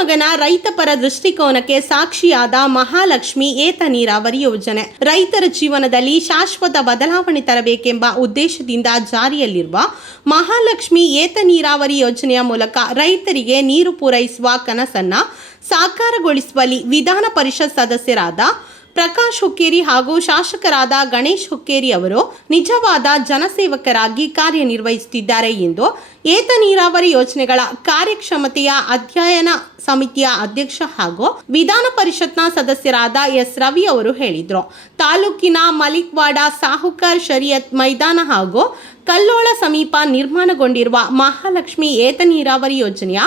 ಮಗನ ರೈತಪರ ದೃಷ್ಟಿಕೋನಕ್ಕೆ ಸಾಕ್ಷಿಯಾದ ಮಹಾಲಕ್ಷ್ಮಿ ಏತ ನೀರಾವರಿ ಯೋಜನೆ ರೈತರ ಜೀವನದಲ್ಲಿ ಶಾಶ್ವತ ಬದಲಾವಣೆ ತರಬೇಕೆಂಬ ಉದ್ದೇಶದಿಂದ ಜಾರಿಯಲ್ಲಿರುವ ಮಹಾಲಕ್ಷ್ಮಿ ಏತ ನೀರಾವರಿ ಯೋಜನೆಯ ಮೂಲಕ ರೈತರಿಗೆ ನೀರು ಪೂರೈಸುವ ಕನಸನ್ನು ಸಾಕಾರಗೊಳಿಸುವಲ್ಲಿ ವಿಧಾನ ಪರಿಷತ್ ಸದಸ್ಯರಾದ ಪ್ರಕಾಶ್ ಹುಕ್ಕೇರಿ ಹಾಗೂ ಶಾಸಕರಾದ ಗಣೇಶ್ ಹುಕ್ಕೇರಿ ಅವರು ನಿಜವಾದ ಜನಸೇವಕರಾಗಿ ಕಾರ್ಯನಿರ್ವಹಿಸುತ್ತಿದ್ದಾರೆ ಎಂದು ಏತ ನೀರಾವರಿ ಯೋಜನೆಗಳ ಕಾರ್ಯಕ್ಷಮತೆಯ ಅಧ್ಯಯನ ಸಮಿತಿಯ ಅಧ್ಯಕ್ಷ ಹಾಗೂ ವಿಧಾನ ಪರಿಷತ್ನ ಸದಸ್ಯರಾದ ಎಸ್ ರವಿ ಅವರು ಹೇಳಿದರು. ತಾಲೂಕಿನ ಮಲಿಕ್ವಾಡ ಸಾಹುಕಾರ್ ಶರಿಯತ್ ಮೈದಾನ ಹಾಗೂ ಕಲ್ಲೋಳ ಸಮೀಪ ನಿರ್ಮಾಣಗೊಂಡಿರುವ ಮಹಾಲಕ್ಷ್ಮಿ ಏತ ನೀರಾವರಿ ಯೋಜನೆಯ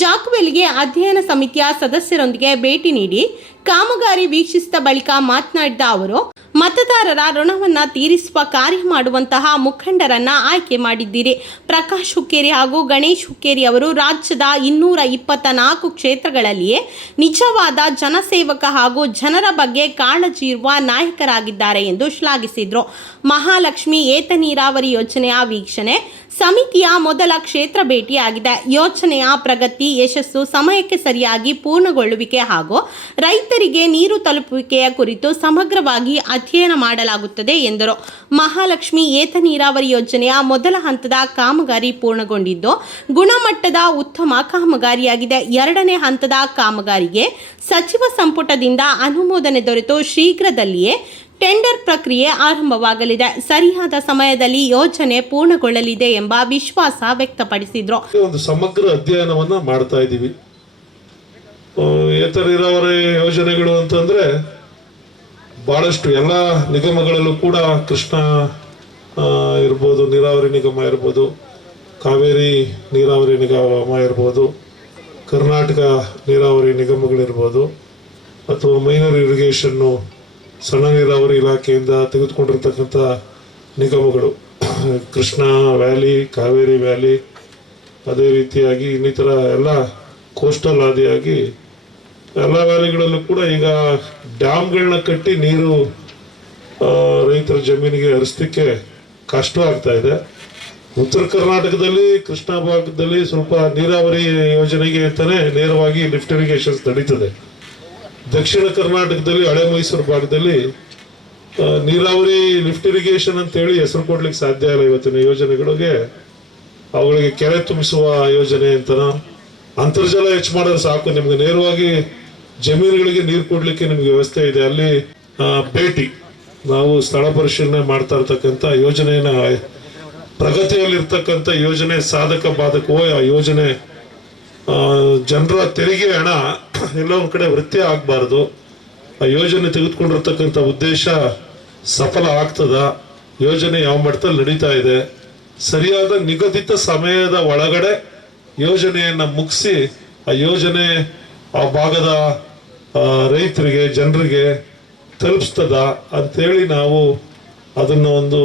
ಜಾಕ್ವೆಲ್ಗೆ ಅಧ್ಯಯನ ಸಮಿತಿಯ ಸದಸ್ಯರೊಂದಿಗೆ ಭೇಟಿ ನೀಡಿ ಕಾಮಗಾರಿ ವೀಕ್ಷಿಸಿದ ಬಳಿಕ ಮಾತನಾಡಿದ ಅವರು, ಮತದಾರರ ಋಣವನ್ನು ತೀರಿಸುವ ಕಾರ್ಯ ಮಾಡುವಂತಹ ಮುಖಂಡರನ್ನ ಆಯ್ಕೆ ಮಾಡಿದ್ದೀರಿ. ಪ್ರಕಾಶ್ ಹುಕ್ಕೇರಿ ಹಾಗೂ ಗಣೇಶ್ ಹುಕ್ಕೇರಿ ಅವರು ರಾಜ್ಯದ 224 ಕ್ಷೇತ್ರಗಳಲ್ಲಿಯೇ ನಿಜವಾದ ಜನಸೇವಕ ಹಾಗೂ ಜನರ ಬಗ್ಗೆ ಕಾಳಜಿ ಇರುವ ನಾಯಕರಾಗಿದ್ದಾರೆ ಎಂದು ಶ್ಲಾಘಿಸಿದರು. ಮಹಾಲಕ್ಷ್ಮಿ ಏತ ನೀರಾವರಿ ಯೋಜನೆಯ ವೀಕ್ಷಣೆ ಸಮಿತಿಯ ಮೊದಲ ಕ್ಷೇತ್ರ ಭೇಟಿಯಾಗಿದೆ. ಯೋಜನೆಯ ಪ್ರಗತಿ, ಯಶಸ್ಸು, ಸಮಯಕ್ಕೆ ಸರಿಯಾಗಿ ಪೂರ್ಣಗೊಳ್ಳುವಿಕೆ ಹಾಗೂ ರೈತರಿಗೆ ನೀರು ತಲುಪುವಿಕೆಯ ಕುರಿತು ಸಮಗ್ರವಾಗಿ ಅಧ್ಯಯನ ಮಾಡಲಾಗುತ್ತದೆ ಎಂದರು. ಮಹಾಲಕ್ಷ್ಮಿ ಏತ ನೀರಾವರಿ ಯೋಜನೆಯ ಮೊದಲ ಹಂತದ ಕಾಮಗಾರಿ ಪೂರ್ಣಗೊಂಡಿದ್ದು ಗುಣಮಟ್ಟದ ಉತ್ತಮ ಕಾಮಗಾರಿಯಾಗಿದೆ. ಎರಡನೇ ಹಂತದ ಕಾಮಗಾರಿಗೆ ಸಚಿವ ಸಂಪುಟದಿಂದ ಅನುಮೋದನೆ ದೊರೆತು ಶೀಘ್ರದಲ್ಲಿಯೇ ಟೆಂಡರ್ ಪ್ರಕ್ರಿಯೆ ಆರಂಭವಾಗಲಿದೆ. ಸರಿಯಾದ ಸಮಯದಲ್ಲಿ ಯೋಜನೆ ಪೂರ್ಣಗೊಳ್ಳಲಿದೆ ಎಂಬ ವಿಶ್ವಾಸ ವ್ಯಕ್ತಪಡಿಸಿದ್ರು. ಒಂದು ಸಮಗ್ರ ಅಧ್ಯಯನವನ್ನ ಮಾಡ್ತಾ ಇದ್ದೀವಿ. ಏತ ನೀರಾವರಿ ಯೋಜನೆಗಳು ಅಂತಂದ್ರೆ ಬಹಳಷ್ಟು ಎಲ್ಲ ನಿಗಮಗಳಲ್ಲೂ ಕೂಡ ಕೃಷ್ಣ ಇರ್ಬೋದು, ನೀರಾವರಿ ನಿಗಮ ಇರ್ಬೋದು, ಕಾವೇರಿ ನೀರಾವರಿ ನಿಗಮ ಇರ್ಬೋದು, ಕರ್ನಾಟಕ ನೀರಾವರಿ ನಿಗಮಗಳಿರ್ಬೋದು, ಅಥವಾ ಮೈನರ್ ಇರಿಗೇಷನ್ನು ಸಣ್ಣ ನೀರಾವರಿ ಇಲಾಖೆಯಿಂದ ತೆಗೆದುಕೊಂಡಿರ್ತಕ್ಕಂಥ ನಿಗಮಗಳು, ಕೃಷ್ಣ ವ್ಯಾಲಿ, ಕಾವೇರಿ ವ್ಯಾಲಿ, ಅದೇ ರೀತಿಯಾಗಿ ಇನ್ನಿತರ ಎಲ್ಲ ಕೋಸ್ಟಲ್ ಆದಿಯಾಗಿ ಎಲ್ಲ ವ್ಯಾಲಿಗಳಲ್ಲೂ ಕೂಡ ಈಗ ಡ್ಯಾಮ್ಗಳನ್ನ ಕಟ್ಟಿ ನೀರು ರೈತರ ಜಮೀನಿಗೆ ಹರಿಸಲಿಕ್ಕೆ ಕಷ್ಟವಾಗ್ತಾ ಇದೆ. ಉತ್ತರ ಕರ್ನಾಟಕದಲ್ಲಿ ಕೃಷ್ಣ ಭಾಗದಲ್ಲಿ ಸ್ವಲ್ಪ ನೀರಾವರಿ ಯೋಜನೆಗೆ ಅಂತಾನೆ ನೇರವಾಗಿ ಲಿಫ್ಟ್ ಇರಿಗೇಷನ್ಸ್ ನಡೀತದೆ. ದಕ್ಷಿಣ ಕರ್ನಾಟಕದಲ್ಲಿ ಹಳೆ ಮೈಸೂರು ಭಾಗದಲ್ಲಿ ನೀರಾವರಿ ಲಿಫ್ಟ್ ಇರಿಗೇಷನ್ ಅಂತೇಳಿ ಹೆಸರು ಕೊಡ್ಲಿಕ್ಕೆ ಸಾಧ್ಯ ಇಲ್ಲ. ಇವತ್ತಿನ ಯೋಜನೆಗಳಿಗೆ ಅವುಗಳಿಗೆ ಕೆರೆ ತುಂಬಿಸುವ ಯೋಜನೆ ಅಂತನೋ, ಅಂತರ್ಜಲ ಹೆಚ್ಚು ಮಾಡೋದು ಸಾಕು, ನಿಮ್ಗೆ ನೇರವಾಗಿ ಜಮೀನುಗಳಿಗೆ ನೀರು ಕೊಡ್ಲಿಕ್ಕೆ ನಿಮ್ಗೆ ವ್ಯವಸ್ಥೆ ಇದೆ. ಅಲ್ಲಿ ಭೇಟಿ ನಾವು ಸ್ಥಳ ಪರಿಶೀಲನೆ ಮಾಡ್ತಾ ಇರ್ತಕ್ಕಂಥ ಯೋಜನೆಯ ಪ್ರಗತಿಯಲ್ಲಿರ್ತಕ್ಕಂಥ ಯೋಜನೆ ಸಾಧಕ ಬಾಧಕವೋ ಆ ಯೋಜನೆ ಜನರ ತೆರಿಗೆ ಹಣ ಎಲ್ಲ ಒಂದ್ ಕಡೆ ವೃತ್ತಿ ಆಗಬಾರ್ದು. ಆ ಯೋಜನೆ ತೆಗೆದುಕೊಂಡಿರ್ತಕ್ಕಂಥ ಉದ್ದೇಶ ಸಫಲ ಆಗ್ತದ, ಯೋಜನೆ ಯಾವ ಮಟ್ಟದಲ್ಲಿ ನಡೀತಾ ಇದೆ, ಸರಿಯಾದ ನಿಗದಿತ ಸಮಯದ ಒಳಗಡೆ ಯೋಜನೆಯನ್ನ ಮುಗಿಸಿ ಆ ಯೋಜನೆ ಆ ಭಾಗದ ರೈತರಿಗೆ ಜನರಿಗೆ ತಲುಪಿಸ್ತದ ಅಂತೇಳಿ ನಾವು ಅದನ್ನ ಒಂದು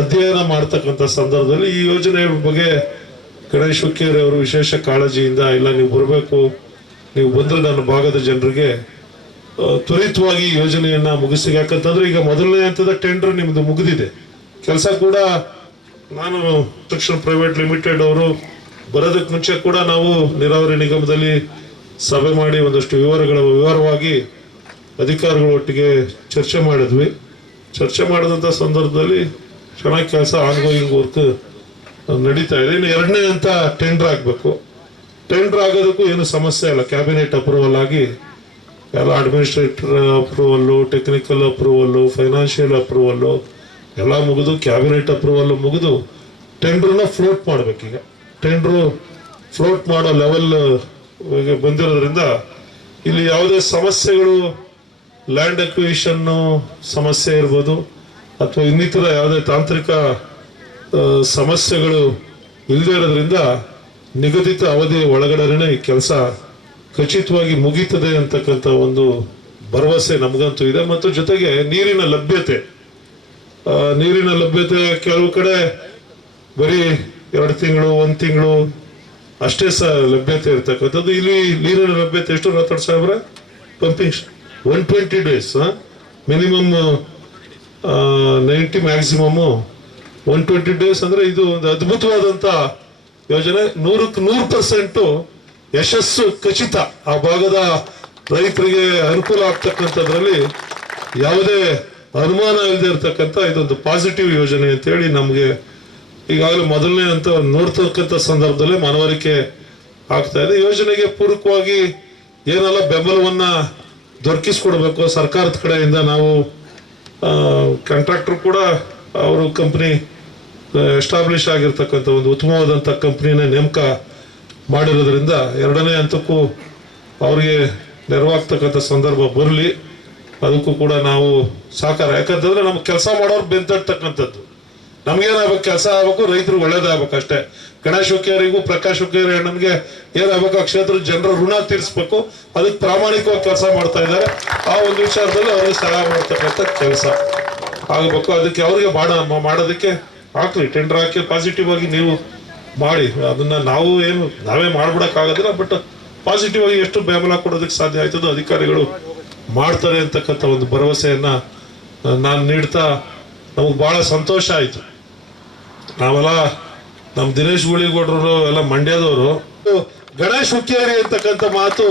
ಅಧ್ಯಯನ ಮಾಡ್ತಕ್ಕಂಥ ಸಂದರ್ಭದಲ್ಲಿ ಈ ಯೋಜನೆ ಬಗ್ಗೆ ಗಣೇಶ್ ಹುಕ್ಕೇರಿ ಅವರು ವಿಶೇಷ ಕಾಳಜಿಯಿಂದ ಇಲ್ಲ ನೀವು ಬರಬೇಕು, ನೀವು ಬಂದ್ರೆ ನನ್ನ ಭಾಗದ ಜನರಿಗೆ ತ್ವರಿತವಾಗಿ ಯೋಜನೆಯನ್ನ ಮುಗಿಸಿ. ಯಾಕಂತಂದ್ರೆ ಈಗ ಮೊದಲನೇ ಹಂತದ ಟೆಂಡರ್ ನಿಮ್ದು ಮುಗಿದಿದೆ. ಕೆಲಸ ಕೂಡ ನಾನು ತಕ್ಷಣ ಪ್ರೈವೇಟ್ ಲಿಮಿಟೆಡ್ ಅವರು ಬರೋದಕ್ಕೆ ಮುಂಚೆ ಕೂಡ ನಾವು ನೀರಾವರಿ ನಿಗಮದಲ್ಲಿ ಸಭೆ ಮಾಡಿ ಒಂದಷ್ಟು ವಿವರವಾಗಿ ಅಧಿಕಾರಿಗಳ ಒಟ್ಟಿಗೆ ಚರ್ಚೆ ಮಾಡಿದ್ವಿ. ಚರ್ಚೆ ಮಾಡಿದಂಥ ಸಂದರ್ಭದಲ್ಲಿ ಚೆನ್ನಾಗಿ ಕೆಲಸ ಆನ್ಗೋಯಿಂಗ್ ವರ್ಕ್ ನಡೀತಾ ಇದೆ. ಇನ್ನು ಎರಡನೇ ಹಂತ ಟೆಂಡರ್ ಆಗಬೇಕು. ಟೆಂಡರ್ ಆಗೋದಕ್ಕೂ ಏನು ಸಮಸ್ಯೆ ಇಲ್ಲ. ಕ್ಯಾಬಿನೆಟ್ ಅಪ್ರೂವಲ್ ಆಗಿ ಎಲ್ಲ administrator approval, technical approval, financial approval ಎಲ್ಲ ಮುಗಿದು ಕ್ಯಾಬಿನೆಟ್ ಅಪ್ರೂವಲ್ ಮುಗಿದು ಟೆಂಡರ್ನ ಫ್ಲೋಟ್ ಮಾಡ್ಬೇಕೀಗ. ಟೆಂಡರು ಫ್ಲೋಟ್ ಮಾಡೋ ಲೆವೆಲ್ ಬಂದಿರೋದ್ರಿಂದ ಇಲ್ಲಿ ಯಾವುದೇ ಸಮಸ್ಯೆಗಳು, ಲ್ಯಾಂಡ್ ಅಕ್ವಿಷನ್ ಸಮಸ್ಯೆ ಇರ್ಬೋದು ಅಥವಾ ಇನ್ನಿತರ ಯಾವುದೇ ತಾಂತ್ರಿಕ ಸಮಸ್ಯೆಗಳು ಇಲ್ಲದೆ ಇರೋದ್ರಿಂದ ನಿಗದಿತ ಅವಧಿಯ ಒಳಗಡೆನೆ ಈ ಕೆಲಸ ಖಚಿತವಾಗಿ ಮುಗೀತದೆ ಅಂತಕ್ಕಂಥ ಒಂದು ಭರವಸೆ ನಮಗಂತೂ ಇದೆ. ಮತ್ತು ಜೊತೆಗೆ ನೀರಿನ ಲಭ್ಯತೆ ಕೆಲವು ಕಡೆ ಬರೀ 2 ತಿಂಗಳು 1 ತಿಂಗಳು ಅಷ್ಟೇ ಲಭ್ಯತೆ ಇರ್ತಕ್ಕಂಥದ್ದು. ಇಲ್ಲಿ ನೀರಿನ ಲಭ್ಯತೆ ಎಷ್ಟು? 40,000 pumping 120 days minimum, 90 maximum 120 days. ಅಂದ್ರೆ ಇದು ಒಂದು ಅದ್ಭುತವಾದಂತ ಯೋಜನೆ. 100% ಯಶಸ್ಸು ಖಚಿತ. ಆ ಭಾಗದ ರೈತರಿಗೆ ಅನುಕೂಲ ಆಗ್ತಕ್ಕಂಥದ್ರಲ್ಲಿ ಯಾವುದೇ ಅನುಮಾನ ಇಲ್ಲದೆ ಇರತಕ್ಕಂಥ ಇದೊಂದು ಪಾಸಿಟಿವ್ ಯೋಜನೆ ಅಂತೇಳಿ ನಮಗೆ ಈಗಾಗಲೇ ಮೊದಲನೇ ಅಂತ ನೋಡ್ತಕ್ಕಂಥ ಸಂದರ್ಭದಲ್ಲೇ ಮನವರಿಕೆ ಆಗ್ತಾ ಇದೆ. ಯೋಜನೆಗೆ ಪೂರಕವಾಗಿ ಏನೆಲ್ಲ ಬೆಂಬಲವನ್ನ ದೊರಕಿಸ್ಕೊಡ್ಬೇಕು ಸರ್ಕಾರದ ಕಡೆಯಿಂದ ನಾವು ಕಾಂಟ್ರಾಕ್ಟರ್ ಕೂಡ ಅವರು ಕಂಪ್ನಿ ಎಸ್ಟಾಬ್ಲಿಷ್ ಆಗಿರ್ತಕ್ಕಂಥ ಒಂದು ಉತ್ತಮವಾದಂಥ ಕಂಪ್ನಿನ ನೇಮಕ ಮಾಡಿರೋದ್ರಿಂದ ಎರಡನೇ ಹಂತಕ್ಕೂ ಅವರಿಗೆ ನೆರವಾಗ್ತಕ್ಕಂಥ ಸಂದರ್ಭ ಬರಲಿ, ಅದಕ್ಕೂ ಕೂಡ ನಾವು ಸಹಕಾರ. ಯಾಕಂತಂದ್ರೆ ನಮ್ಗೆ ಕೆಲಸ ಮಾಡೋರು ಬೆಂತಟ್ಟಕ್ಕಂಥದ್ದು, ನಮ್ಗೇನಾಗಬೇಕು, ಕೆಲಸ ಆಗ್ಬೇಕು, ರೈತರಿಗೆ ಒಳ್ಳೇದಾಗಬೇಕು ಅಷ್ಟೇ. ಗಣೇಶ್ ಹುಕ್ಕೇರಿಗೂ ಪ್ರಕಾಶ್ ಹುಕ್ಕೇರಿ ಅಣ್ಣನ್ಗೆ ಏನಾಗಬೇಕು, ಆ ಕ್ಷೇತ್ರದ ಜನರ ಋಣ ತೀರಿಸ್ಬೇಕು, ಅದಕ್ಕೆ ಪ್ರಾಮಾಣಿಕವಾಗಿ ಕೆಲಸ ಮಾಡ್ತಾ ಇದ್ದಾರೆ. ಆ ಒಂದು ವಿಚಾರದಲ್ಲಿ ಅವ್ರಿಗೆ ಸಹಾಯ ಮಾಡ್ತಕ್ಕಂಥ ಕೆಲಸ ಆಗಬೇಕು. ಅದಕ್ಕೆ ಅವ್ರಿಗೆ ಮಾಡೋದಕ್ಕೆ ಹಾಕ್ಲಿ, ಟೆಂಡರ್ ಹಾಕಿ ಪಾಸಿಟಿವ್ ಆಗಿ ನೀವು ಮಾಡಿ. ಅದನ್ನ ನಾವೇ ಮಾಡ್ಬಿಡಕ್ಕಾಗೋದಿಲ್ಲ, ಬಟ್ ಪಾಸಿಟಿವ್ ಆಗಿ ಎಷ್ಟು ಬೆಂಬಲ ಕೊಡೋದಕ್ಕೆ ಸಾಧ್ಯ ಆಯ್ತದೋ ಅಧಿಕಾರಿಗಳು ಮಾಡ್ತಾರೆ ಅಂತಕ್ಕಂಥ ಒಂದು ಭರವಸೆಯನ್ನ ನಾನು ನೀಡ್ತಾ ನಮಗೆ ಬಹಳ ಸಂತೋಷ ಆಯ್ತು. ನಾವೆಲ್ಲ ನಮ್ಮ ದಿನೇಶ್ ಗುಳಿಗೌಡರು ಎಲ್ಲ ಮಂಡ್ಯದವರು, ಗಣೇಶ್ ಹುಕ್ಕೇರಿ ಅಂತಕ್ಕಂಥ ಮಾತು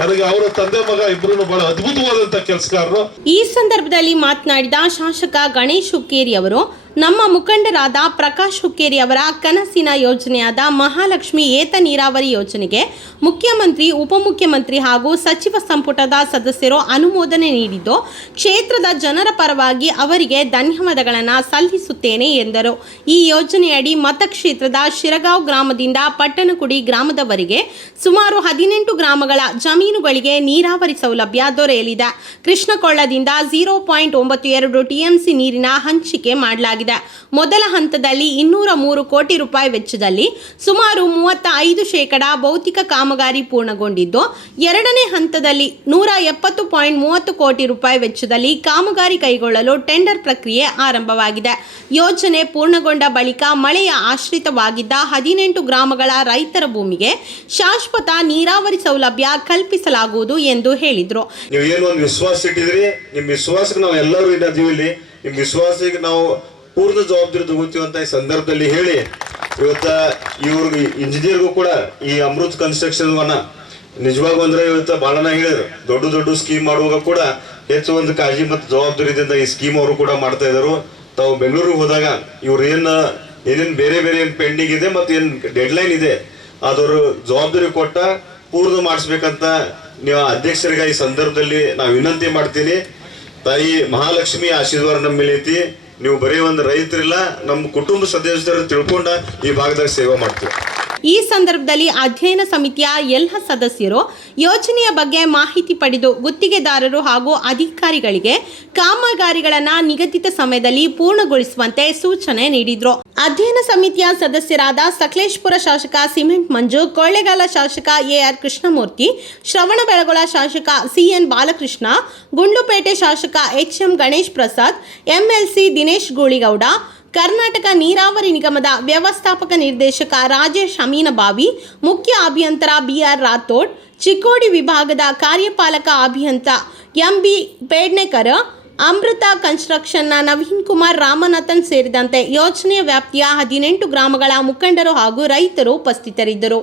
ನನಗೆ ಅವರ ತಂದೆ ಮಗ ಇಬ್ರು ಬಹಳ ಅದ್ಭುತವಾದಂತ ಕೆಲಸಗಾರರು. ಈ ಸಂದರ್ಭದಲ್ಲಿ ಮಾತನಾಡಿದ ಶಾಸಕ ಗಣೇಶ್ ಹುಕ್ಕೇರಿ ಅವರು, ನಮ್ಮ ಮುಖಂಡರಾದ ಪ್ರಕಾಶ್ ಹುಕ್ಕೇರಿ ಅವರ ಕನಸಿನ ಯೋಜನೆಯಾದ ಮಹಾಲಕ್ಷ್ಮಿ ಏತ ನೀರಾವರಿ ಯೋಜನೆಗೆ ಮುಖ್ಯಮಂತ್ರಿ, ಉಪಮುಖ್ಯಮಂತ್ರಿ ಹಾಗೂ ಸಚಿವ ಸಂಪುಟದ ಸದಸ್ಯರು ಅನುಮೋದನೆ ನೀಡಿದ್ದು, ಕ್ಷೇತ್ರದ ಜನರ ಪರವಾಗಿ ಅವರಿಗೆ ಧನ್ಯವಾದಗಳನ್ನು ಸಲ್ಲಿಸುತ್ತೇನೆ ಎಂದರು. ಈ ಯೋಜನೆಯಡಿ ಮತಕ್ಷೇತ್ರದ ಶಿರಗಾಂವ್ ಗ್ರಾಮದಿಂದ ಪಟ್ಟಣಕುಡಿ ಗ್ರಾಮದವರೆಗೆ ಸುಮಾರು 18 ಗ್ರಾಮಗಳ ಜಮೀನುಗಳಿಗೆ ನೀರಾವರಿ ಸೌಲಭ್ಯ ದೊರೆಯಲಿದೆ. ಕೃಷ್ಣಕೊಳ್ಳದಿಂದ 0.92 ಟಿಎಂಸಿ ನೀರಿನ ಹಂಚಿಕೆ ಮಾಡಲಾಗಿದೆ. ಮೊದಲ ಹಂತದಲ್ಲಿ 203 ಕೋಟಿ ರೂಪಾಯಿ ವೆಚ್ಚದಲ್ಲಿ ಸುಮಾರು 35% ಭೌತಿಕ ಕಾಮಗಾರಿ ಪೂರ್ಣಗೊಂಡಿದ್ದು, ಎರಡನೇ ಹಂತದಲ್ಲಿ 170.30 ಕೋಟಿ ರೂಪಾಯಿ ವೆಚ್ಚದಲ್ಲಿ ಕಾಮಗಾರಿ ಕೈಗೊಳ್ಳಲು ಟೆಂಡರ್ ಪ್ರಕ್ರಿಯೆ ಆರಂಭವಾಗಿದೆ. ಯೋಜನೆ ಪೂರ್ಣಗೊಂಡ ಬಳಿಕ ಮಳೆಯ ಆಶ್ರಿತವಾಗಿದ್ದ 18 ಗ್ರಾಮಗಳ ರೈತರ ಭೂಮಿಗೆ ಶಾಶ್ವತ ನೀರಾವರಿ ಸೌಲಭ್ಯ ಕಲ್ಪಿಸಲಾಗುವುದು ಎಂದು ಹೇಳಿದರು. ನೀವು ಏನು ಒಂದು ವಿಶ್ವಾಸ ಇಟ್ಟಿದ್ರಿ, ನಿಮ್ಮ ವಿಶ್ವಾಸಕ್ಕೆ ನಾವು ಎಲ್ಲರೂ ಇದ್ದೀವಿ. ನಿಮ್ಮ ವಿಶ್ವಾಸಕ್ಕೆ ನಾವು ಪೂರ್ಣ ಜವಾಬ್ದಾರಿ ತಗೋತೀವಿ ಅಂತ ಈ ಸಂದರ್ಭದಲ್ಲಿ ಹೇಳಿ, ಇವತ್ತ ಇವ್ರಿಗೆ ಇಂಜಿನಿಯರ್ಗೂ ಕೂಡ ಈ ಅಮೃತ್ ಕನ್ಸ್ಟ್ರಕ್ಷನ್ ನಿಜವಾಗ ಅಂದ್ರೆ ಇವತ್ತ ಬಹಳನ ಹೇಳಿದ್ರು, ದೊಡ್ಡ ಸ್ಕೀಮ್ ಮಾಡುವಾಗ ಕೂಡ ಹೆಚ್ಚು ಒಂದು ಕಾಳಜಿ ಮತ್ತು ಜವಾಬ್ದಾರಿಯಿಂದ ಈ ಸ್ಕೀಮ್ ಅವರು ಕೂಡ ಮಾಡ್ತಾ ಇದ್ರು. ತಾವು ಬೆಂಗಳೂರಿಗೆ ಹೋದಾಗ ಇವ್ರು ಏನೇನು ಬೇರೆ ಏನ್ ಪೆಂಡಿಂಗ್ ಇದೆ ಮತ್ತು ಏನ್ ಡೆಡ್ ಲೈನ್ ಇದೆ ಅದರ ಜವಾಬ್ದಾರಿ ಕೊಟ್ಟ ಪೂರ್ಣ ಮಾಡಿಸ್ಬೇಕಂತ ನೀವು ಅಧ್ಯಕ್ಷರಿಗೆ ಈ ಸಂದರ್ಭದಲ್ಲಿ ನಾವು ವಿನಂತಿ ಮಾಡ್ತೀನಿ. ತಾಯಿ ಮಹಾಲಕ್ಷ್ಮಿ ಆಶೀರ್ವಾದ ನಮ್ಮ ಮೇಲೆ ಐತಿ. ನೀವು ಬರೀ ಒಂದು ರೈತರಿಲ್ಲ, ನಮ್ಮ ಕುಟುಂಬ ಸದಸ್ಯರು ತಿಳ್ಕೊಂಡ ಈ ಭಾಗದಾಗ ಸೇವೆ ಮಾಡ್ತೀವಿ. ಈ ಸಂದರ್ಭದಲ್ಲಿ ಅಧ್ಯಯನ ಸಮಿತಿಯ ಎಲ್ಲ ಸದಸ್ಯರು ಯೋಜನೆಯ ಬಗ್ಗೆ ಮಾಹಿತಿ ಪಡೆದು ಗುತ್ತಿಗೆದಾರರು ಹಾಗೂ ಅಧಿಕಾರಿಗಳಿಗೆ ಕಾಮಗಾರಿಗಳನ್ನು ನಿಗದಿತ ಸಮಯದಲ್ಲಿ ಪೂರ್ಣಗೊಳಿಸುವಂತೆ ಸೂಚನೆ ನೀಡಿದರು. ಅಧ್ಯಯನ ಸಮಿತಿಯ ಸದಸ್ಯರಾದ ಸಕಲೇಶಪುರ ಶಾಸಕ ಸಿಮೆಂಟ್ ಮಂಜು, ಕೊಳ್ಳೇಗಾಲ ಶಾಸಕ ಎಆರ್ ಕೃಷ್ಣಮೂರ್ತಿ, ಶ್ರವಣಬೆಳಗೊಳ ಶಾಸಕ ಸಿಎನ್ ಬಾಲಕೃಷ್ಣ, ಗುಂಡ್ಲುಪೇಟೆ ಶಾಸಕ ಎಚ್ಎಂ ಗಣೇಶ್ ಪ್ರಸಾದ್, ಎಂಎಲ್ಸಿ ದಿನೇಶ್ ಗೂಳಿಗೌಡ, ಕರ್ನಾಟಕ ನೀರಾವರಿ ನಿಗಮದ ವ್ಯವಸ್ಥಾಪಕ ನಿರ್ದೇಶಕ ರಾಜೇಶ್ ಅಮೀನಬಾವಿ, ಮುಖ್ಯ ಅಭಿಯಂತರ ಬಿಆರ್ ರಾಥೋಡ್, ಚಿಕ್ಕೋಡಿ ವಿಭಾಗದ ಕಾರ್ಯಪಾಲಕ ಅಭಿಯಂತ ಎಂಬಿ ಪೇಡ್ನೇಕರ್, ಅಮೃತ ಕನ್ಸ್ಟ್ರಕ್ಷನ್ನ ನವೀನ್ ಕುಮಾರ್ ರಾಮನಾಥನ್ ಸೇರಿದಂತೆ ಯೋಜನೆಯ ವ್ಯಾಪ್ತಿಯ 18 ಗ್ರಾಮಗಳ ಮುಖಂಡರು ಹಾಗೂ ರೈತರು ಉಪಸ್ಥಿತರಿದ್ದರು.